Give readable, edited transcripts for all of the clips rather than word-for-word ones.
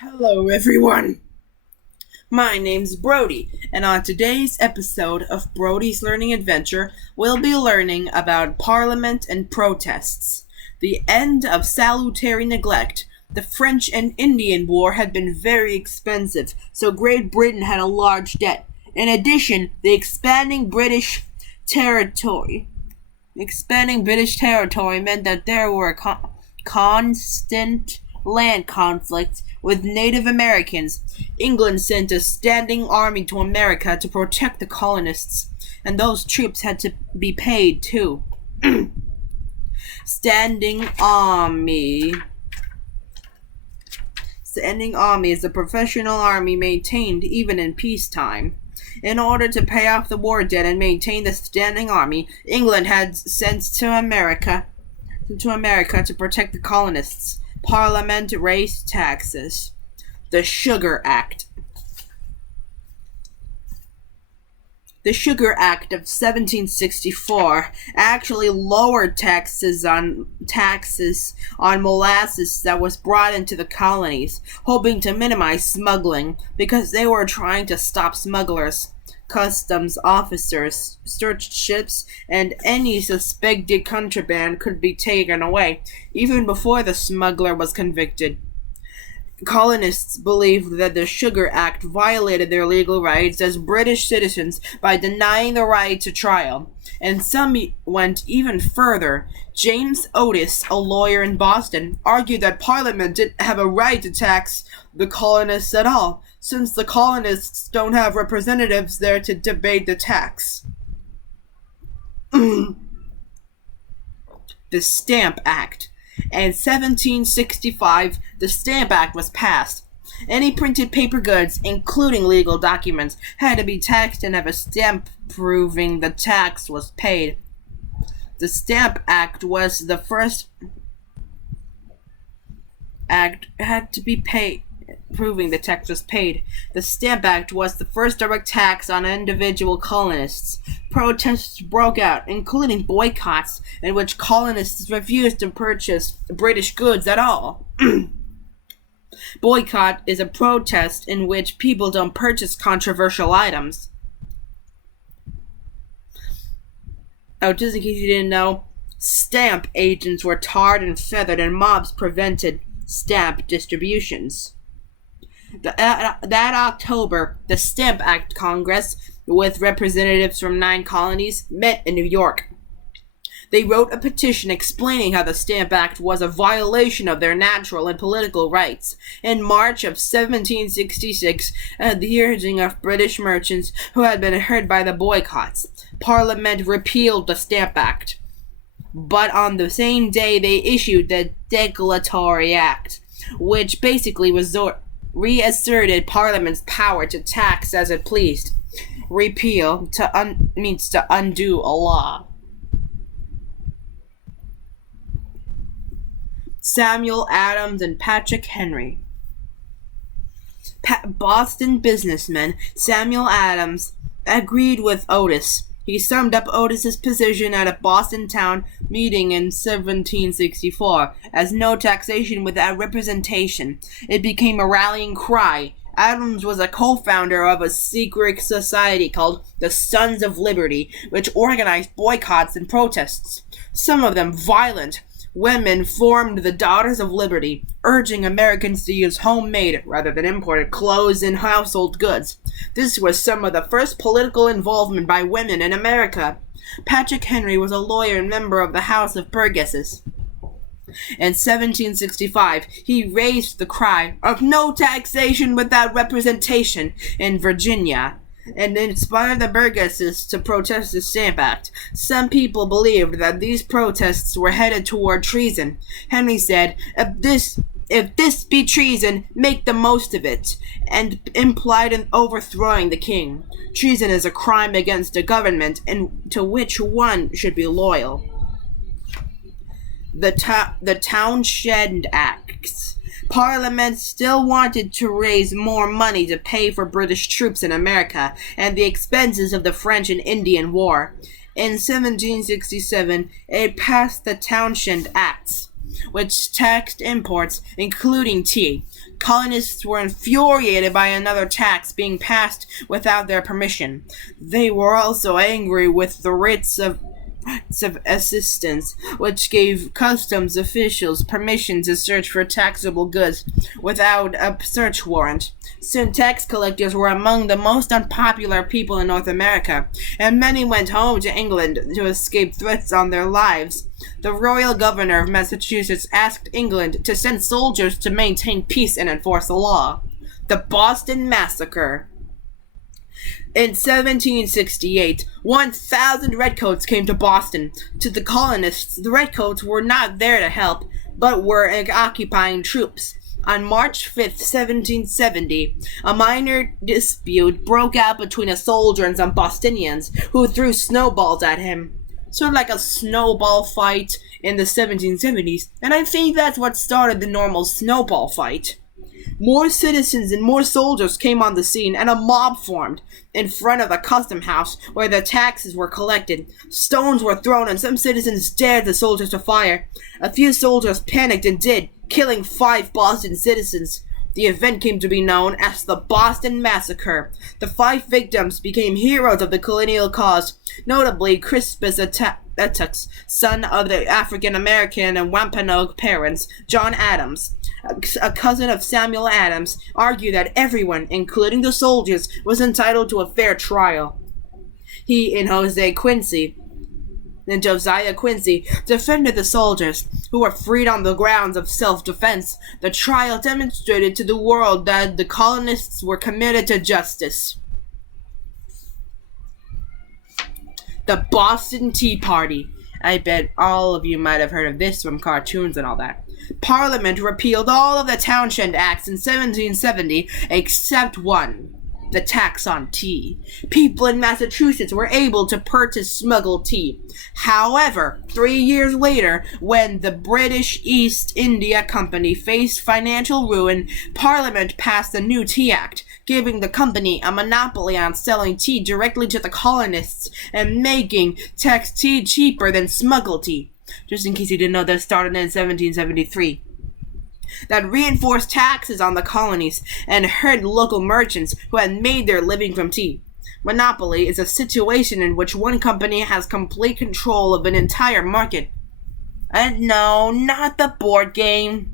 Hello, everyone. My name's Brody, and on today's episode of Brody's Learning Adventure, we'll be learning about Parliament and protests. The end of salutary neglect. The French and Indian War had been very expensive, so Great Britain had a large debt. In addition, the territory expanding British territory meant that there were constant land conflicts with Native Americans. England sent a standing army to America to protect the colonists, and those troops had to be paid too. Standing army. Standing army is a professional army maintained even in peacetime. In order to pay off the war debt and maintain the standing army, England had sent to America to protect the colonists. Parliament raised taxes. The Sugar Act. The Sugar Act of 1764 actually lowered taxes on molasses that was brought into the colonies, hoping to minimize smuggling because they were trying to stop smugglers. Customs officers searched ships, and any suspected contraband could be taken away, even before the smuggler was convicted. Colonists believed that the Sugar Act violated their legal rights as British citizens by denying the right to trial, and some went even further. James Otis, a lawyer in Boston, argued that Parliament didn't have a right to tax the colonists at all, since the colonists don't have representatives there to debate the tax. The Stamp Act. In 1765, the Stamp Act was passed. Any printed paper goods, including legal documents, had to be taxed and have a stamp proving the tax was paid. The Stamp Act was the first act had to be paid proving the tax was paid. The Stamp Act was the first direct tax on individual colonists. Protests broke out, including boycotts, in which colonists refused to purchase British goods at all. Boycott is a protest in which people don't purchase controversial items. Oh, just in case you didn't know, stamp agents were tarred and feathered and mobs prevented stamp distributions. That October, the Stamp Act Congress, with representatives from 9 colonies, met in New York. They wrote a petition explaining how the Stamp Act was a violation of their natural and political rights. In March of 1766, at the urging of British merchants who had been hurt by the boycotts, Parliament repealed the Stamp Act. But on the same day, they issued the Declaratory Act, which basically reasserted Parliament's power to tax as it pleased. Repeal means to undo a law. Samuel Adams and Patrick Henry. Boston businessman Samuel Adams agreed with Otis. He summed up Otis's position at a Boston town meeting in 1764 as no taxation without representation. It became a rallying cry. Adams was a co-founder of a secret society called the Sons of Liberty, which organized boycotts and protests, some of them violent. Women formed the Daughters of Liberty, urging Americans to use homemade rather than imported clothes and household goods. This was some of the first political involvement by women in America. Patrick Henry was a lawyer and member of the House of Burgesses. In 1765, he raised the cry of no taxation without representation in Virginia, and inspired the Burgesses to protest the Stamp Act. Some people believed that these protests were headed toward treason. Henry said, If this be treason, make the most of it, and implied in overthrowing the king. Treason is a crime against a government, and to which one should be loyal. The Townshend Acts. Parliament still wanted to raise more money to pay for British troops in America and the expenses of the French and Indian War. In 1767, it passed the Townshend Acts, which taxed imports, including tea. Colonists were infuriated by another tax being passed without their permission. They were also angry with the writs of assistance, which gave customs officials permission to search for taxable goods without a search warrant. Soon tax collectors were among the most unpopular people in North America, and many went home to England to escape threats on their lives. The royal governor of Massachusetts asked England to send soldiers to maintain peace and enforce the law. The Boston Massacre. In 1768, 1,000 redcoats came to Boston. To the colonists, the redcoats were not there to help, but were occupying troops. On March 5, 1770, a minor dispute broke out between a soldier and some Bostonians, who threw snowballs at him. Sort of like a snowball fight in the 1770s, and I think that's what started the normal snowball fight. More citizens and more soldiers came on the scene, and a mob formed in front of the custom house where the taxes were collected. Stones were thrown, and some citizens dared the soldiers to fire. A few soldiers panicked and did, killing 5 Boston citizens. The event came to be known as the Boston Massacre. The 5 victims became heroes of the colonial cause, notably Crispus Attucks, son of the African-American and Wampanoag parents, John Adams, a cousin of Samuel Adams, argued that everyone, including the soldiers, was entitled to a fair trial. He and Josiah Quincy defended the soldiers, who were freed on the grounds of self-defense. The trial demonstrated to the world that the colonists were committed to justice. The Boston Tea Party. I bet all of you might have heard of this from cartoons and all that. Parliament repealed all of the Townshend Acts in 1770 except one, the tax on tea. People in Massachusetts were able to purchase smuggled tea. However, 3 years later, when the British East India Company faced financial ruin, Parliament passed a new Tea Act, giving the company a monopoly on selling tea directly to the colonists and making tax tea cheaper than smuggled tea. Just in case you didn't know, that started in 1773. That reinforced taxes on the colonies and hurt local merchants who had made their living from tea. Monopoly is a situation in which one company has complete control of an entire market. And no, not the board game.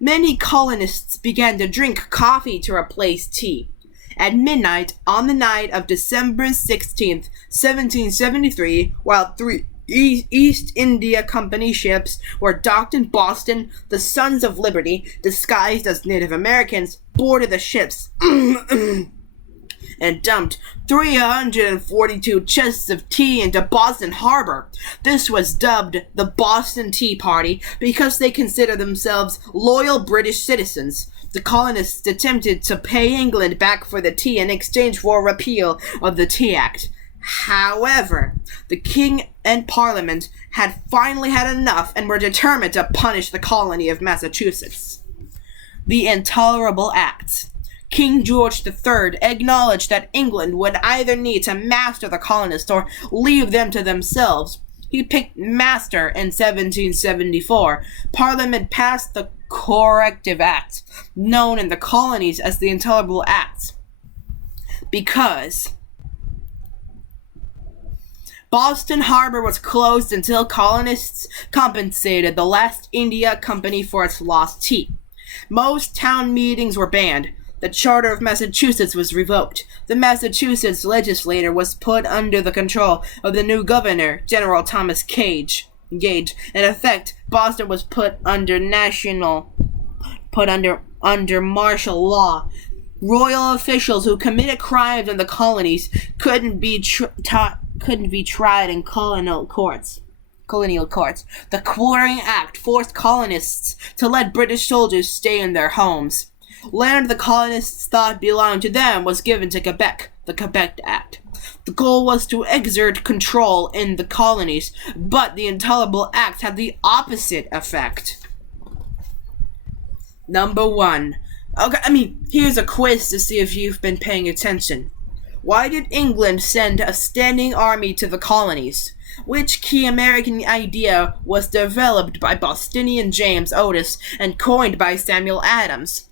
Many colonists began to drink coffee to replace tea. At midnight, on the night of December 16th, 1773, while 3 East India Company ships were docked in Boston, the Sons of Liberty, disguised as Native Americans, boarded the ships and dumped 342 chests of tea into Boston Harbor. This was dubbed the Boston Tea Party because they considered themselves loyal British citizens. The colonists attempted to pay England back for the tea in exchange for a repeal of the Tea Act. However, the King and Parliament had finally had enough and were determined to punish the colony of Massachusetts. The Intolerable Acts. King George III acknowledged that England would either need to master the colonists or leave them to themselves. He picked master in 1774. Parliament passed the Corrective Act, known in the colonies as the Intolerable Acts, because Boston Harbor was closed until colonists compensated the last India Company for its lost tea. Most town meetings were banned. The Charter of Massachusetts was revoked. The Massachusetts legislature was put under the control of the new governor, General Thomas Gage. In effect, Boston was put under martial law. Royal officials who committed crimes in the colonies couldn't be tried in colonial courts. The Quartering Act forced colonists to let British soldiers stay in their homes. Land the colonists thought belonged to them was given to Quebec, the Quebec Act. The goal was to exert control in the colonies, but the Intolerable Act had the opposite effect. Number 1. Here's a quiz to see if you've been paying attention. Why did England send a standing army to the colonies? Which key American idea was developed by Bostonian James Otis and coined by Samuel Adams?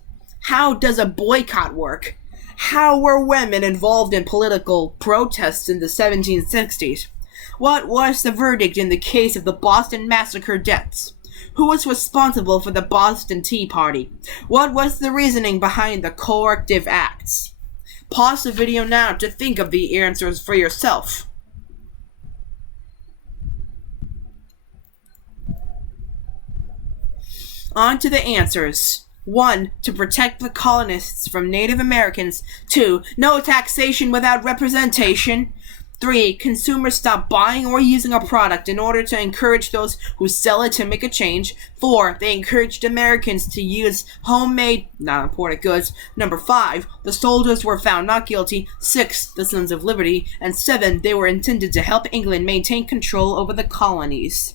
How does a boycott work? How were women involved in political protests in the 1760s? What was the verdict in the case of the Boston Massacre deaths? Who was responsible for the Boston Tea Party? What was the reasoning behind the corrective acts? Pause the video now to think of the answers for yourself. On to the answers. 1. To protect the colonists from Native Americans. 2. No taxation without representation. 3. Consumers stop buying or using a product in order to encourage those who sell it to make a change. 4. They encouraged Americans to use homemade, not imported goods. 5. The soldiers were found not guilty. 6. The Sons of Liberty. And 7. They were intended to help England maintain control over the colonies.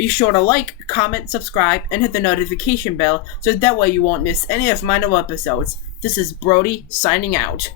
Be sure to like, comment, subscribe, and hit the notification bell so that way you won't miss any of my new episodes. This is Brody signing out.